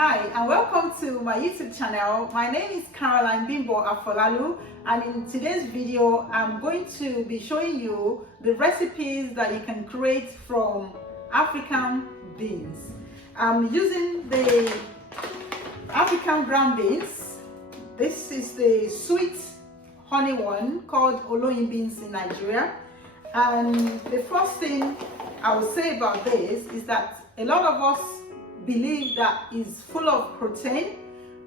Hi and welcome to my YouTube channel. My name is Caroline Bimbo Afolalu, and in today's video I'm going to be showing you the recipes that you can create from African beans. I'm using the African brown beans. This is the sweet honey one called Oloyin beans in Nigeria. And the first thing I will say about this is that a lot of us believe that it's full of protein.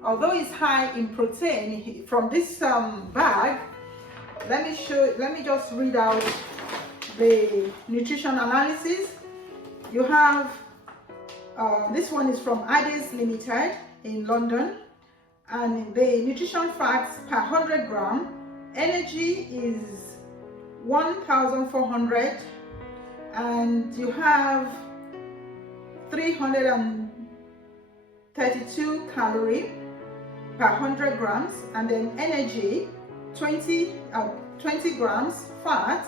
Although it's high in protein, from this bag, let me just read out the nutrition analysis. You have this one is from Addis Limited in London, and the nutrition facts per 100 gram, energy is 1,400, and you have 332 calorie per 100 grams, and then energy 20 grams, fat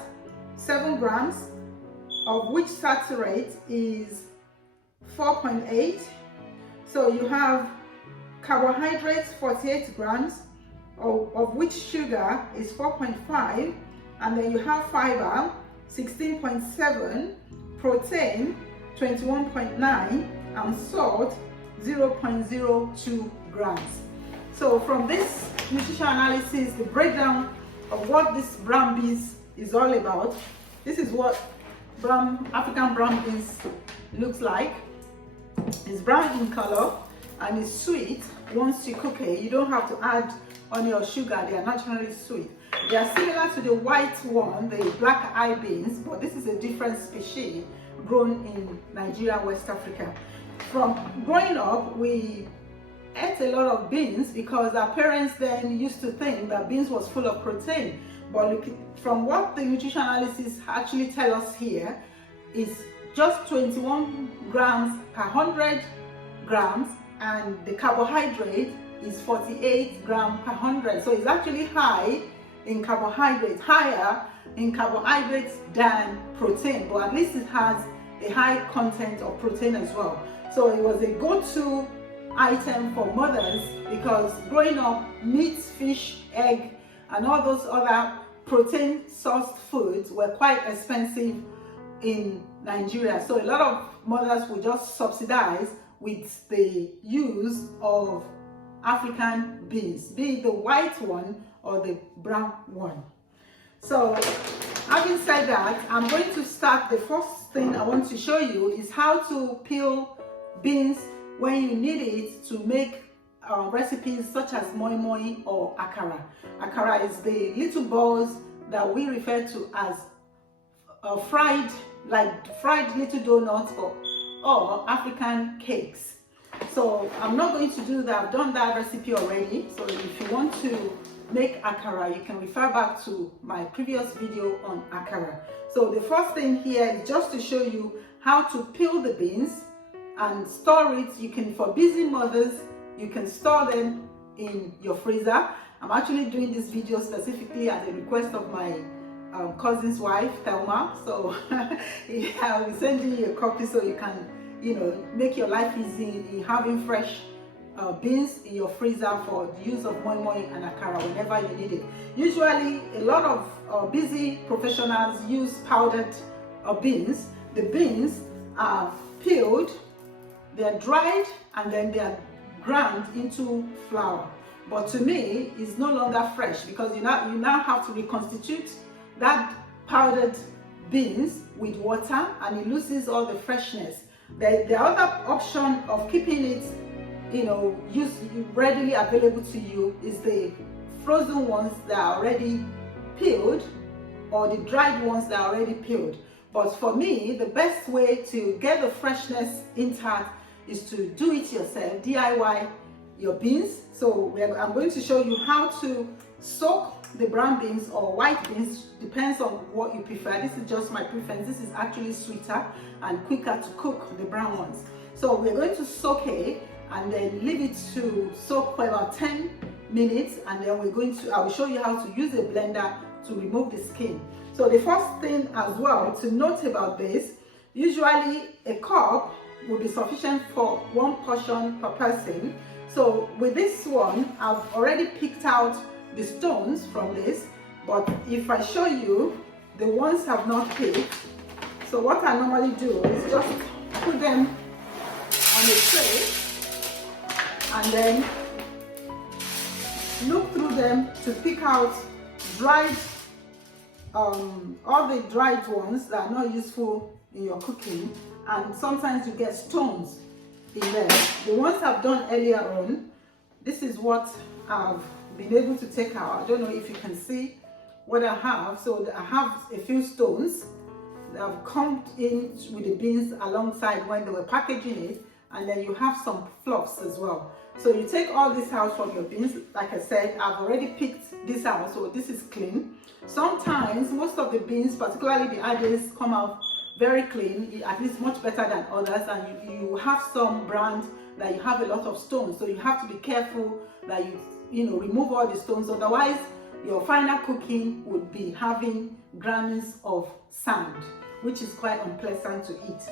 7 grams, of which saturate is 4.8. so you have carbohydrates 48 grams, of which sugar is 4.5, and then you have fiber 16.7, protein 21.9, and salt 0.02 grams. So from this nutrition analysis, the breakdown of what this brown beans is all about, this is what African brown beans looks like. It's brown in color and it's sweet. Once you cook it, you don't have to add honey or sugar. They are naturally sweet. They are similar to the white one, the black eye beans, but this is a different species grown in Nigeria, West Africa. From growing up, we ate a lot of beans because our parents then used to think that beans was full of protein. But look, from what the nutrition analysis actually tell us here, is just 21 grams per 100 grams, and the carbohydrate is 48 grams per 100. So it's actually high in carbohydrates, higher in carbohydrates than protein, but at least it has a high content of protein as well. So it was a go-to item for mothers because growing up, meat, fish, egg, and all those other protein sourced foods were quite expensive in Nigeria. So a lot of mothers would just subsidize with the use of African beans, be it the white one or the brown one. So having said that, I'm going to start. The first thing I want to show you is how to peel beans when you need it to make recipes such as moi moi or akara. Akara is the little balls that we refer to as fried little donuts or African cakes. So I'm not going to do that. I've done that recipe already. So if you want to make akara, you can refer back to my previous video on akara. So the first thing here is just to show you how to peel the beans and store it. You can, for busy mothers, you can store them in your freezer. I'm actually doing this video specifically at the request of my cousin's wife, Thelma. So I will send you a copy so you can, make your life easy in having fresh beans in your freezer for the use of moi moi and akara whenever you need it. Usually, a lot of busy professionals use powdered beans. The beans are peeled, they're dried, and then they are ground into flour. But to me, it's no longer fresh because you now have to reconstitute that powdered beans with water, and it loses all the freshness. The other option of keeping it readily available to you is the frozen ones that are already peeled, or the dried ones that are already peeled. But for me, the best way to get the freshness intact is to do it yourself, DIY your beans. So I'm going to show you how to soak the brown beans or white beans, depends on what you prefer. This is just my preference. This is actually sweeter and quicker to cook, the brown ones. So we're going to soak it and then leave it to soak for about 10 minutes, and then I will show you how to use a blender to remove the skin. So the first thing as well to note about this, usually a cup will be sufficient for 1 portion per person. So with this one, I've already picked out the stones from this, but if I show you, the ones I've not picked, so what I normally do is just put them on a tray and then look through them to pick out dried, all the dried ones that are not useful in your cooking, and sometimes you get stones in there. The ones I've done earlier on, this is what I've been able to take out. I don't know if you can see what I have. So I have a few stones that have come in with the beans alongside when they were packaging it, and then you have some fluffs as well. So you take all this out from your beans. Like I said, I've already picked this out, so this is clean. Sometimes most of the beans, particularly the Ades, come out very clean, at least much better than others, and you have some brands that you have a lot of stones, so you have to be careful that you know, remove all the stones, otherwise your final cooking would be having grains of sand, which is quite unpleasant to eat.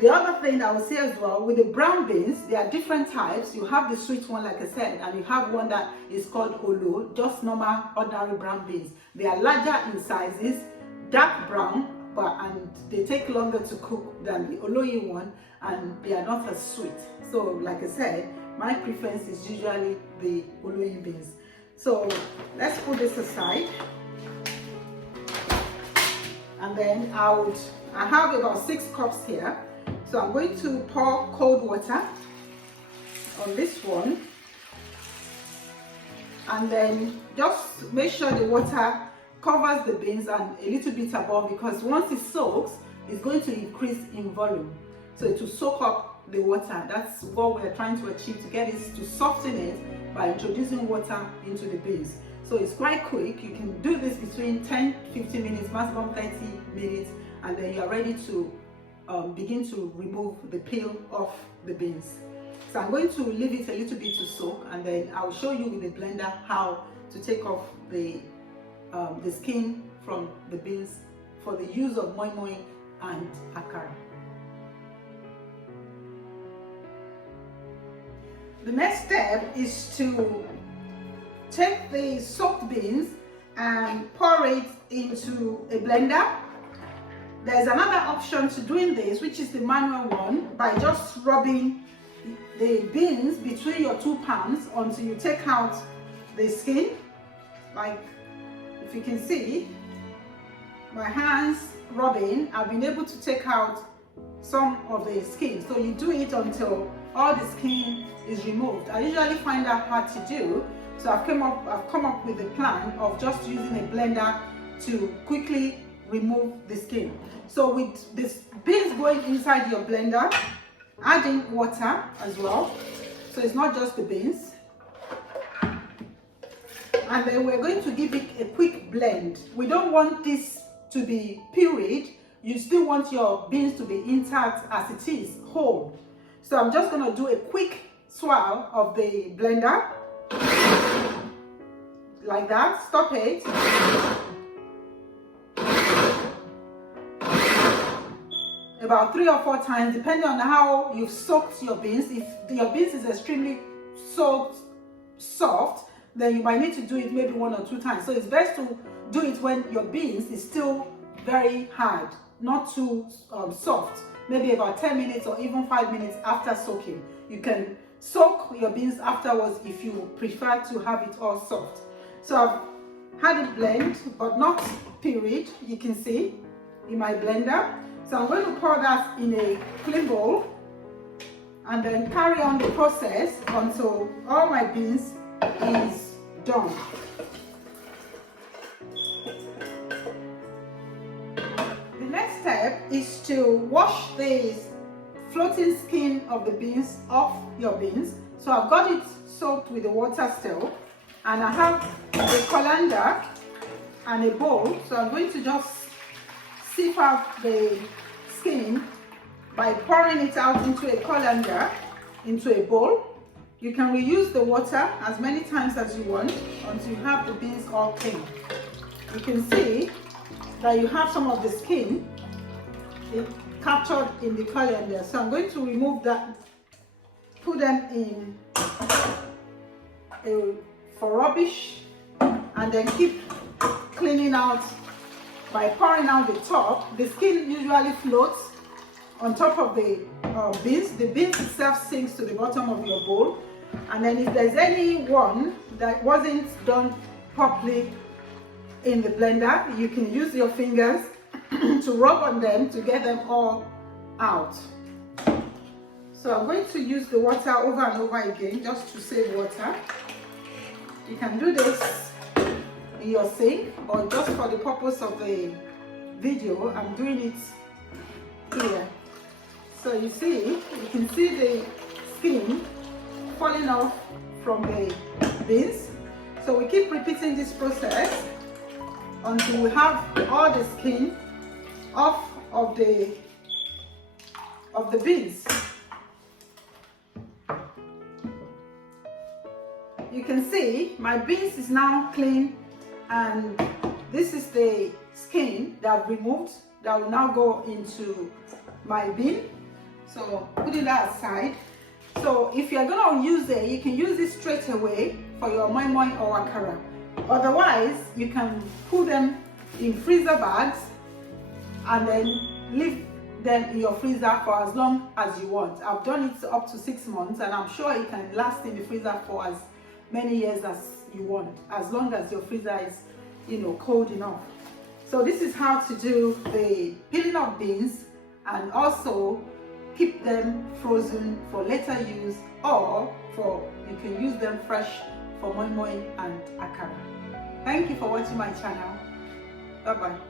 The other thing I will say as well, with the brown beans, there are different types. You have the sweet one, like I said, and you have one that is called olo, just normal ordinary brown beans. They are larger in sizes, dark brown, and they take longer to cook than the oloyi one, and they are not as sweet. So like I said, my preference is usually the oloyi beans. So let's put this aside, and then I have about 6 cups here. So I'm going to pour cold water on this one, and then just make sure the water covers the beans and a little bit above, because once it soaks, it's going to increase in volume. So to soak up the water, that's what we're trying to achieve, to get it to soften it by introducing water into the beans. So it's quite quick. You can do this between 10-15 minutes, maximum 30 minutes, and then you're ready to begin to remove the peel off the beans. So I'm going to leave it a little bit to soak, and then I'll show you with the blender how to take off the skin from the beans for the use of moi moi and akara. The next step is to take the soaked beans and pour it into a blender. There's another option to doing this, which is the manual one, by just rubbing the beans between your 2 palms until you take out the skin. Like, if you can see, my hands rubbing, I've been able to take out some of the skin. So you do it until all the skin is removed. I usually find that hard to do, so I've come up with a plan of just using a blender to quickly remove the skin. So with this beans going inside your blender, adding water as well, so it's not just the beans, and then we're going to give it a quick blend. We don't want this to be pureed. You still want your beans to be intact as it is, whole. So I'm just going to do a quick swirl of the blender like that. Stop it. About 3 or 4 times, depending on how you've soaked your beans. If your beans is extremely soft, then you might need to do it maybe 1 or 2 times. So it's best to do it when your beans is still very hard, not too soft. Maybe about 10 minutes or even 5 minutes after soaking. You can soak your beans afterwards if you prefer to have it all soft. So I've had it blend, but not pureed, you can see in my blender. So I'm going to pour that in a clean bowl and then carry on the process until all my beans is done. The next step is to wash the floating skin of the beans off your beans. So I've got it soaked with the water still, and I have a colander and a bowl. So I'm going to just sieve out the skin by pouring it out into a colander, into a bowl. You can reuse the water as many times as you want until you have the beans all clean. You can see that you have some of the skin captured in the colander. So I'm going to remove that, put them in for rubbish, and then keep cleaning out by pouring out the top. The skin usually floats on top of the beans. The beans itself sinks to the bottom of your bowl, and then if there's any one that wasn't done properly in the blender, you can use your fingers to rub on them to get them all out. So I'm going to use the water over and over again just to save water. You can do this in your sink, or just for the purpose of the video, I'm doing it here. So you can see the skin falling off from the beans. So we keep repeating this process until we have all the skin off of the beans. You can see my beans is now clean, and this is the skin that I've removed that will now go into my bean. So putting that aside. So if you're going to use it, you can use it straight away for your moi moi or akara. Otherwise, you can put them in freezer bags and then leave them in your freezer for as long as you want. I've done it up to 6 months, and I'm sure it can last in the freezer for as many years as you want, as long as your freezer is, cold enough. So this is how to do the peeling of beans, and also keep them frozen for later use, or you can use them fresh for moi moi and akara. Thank you for watching my channel. Bye bye.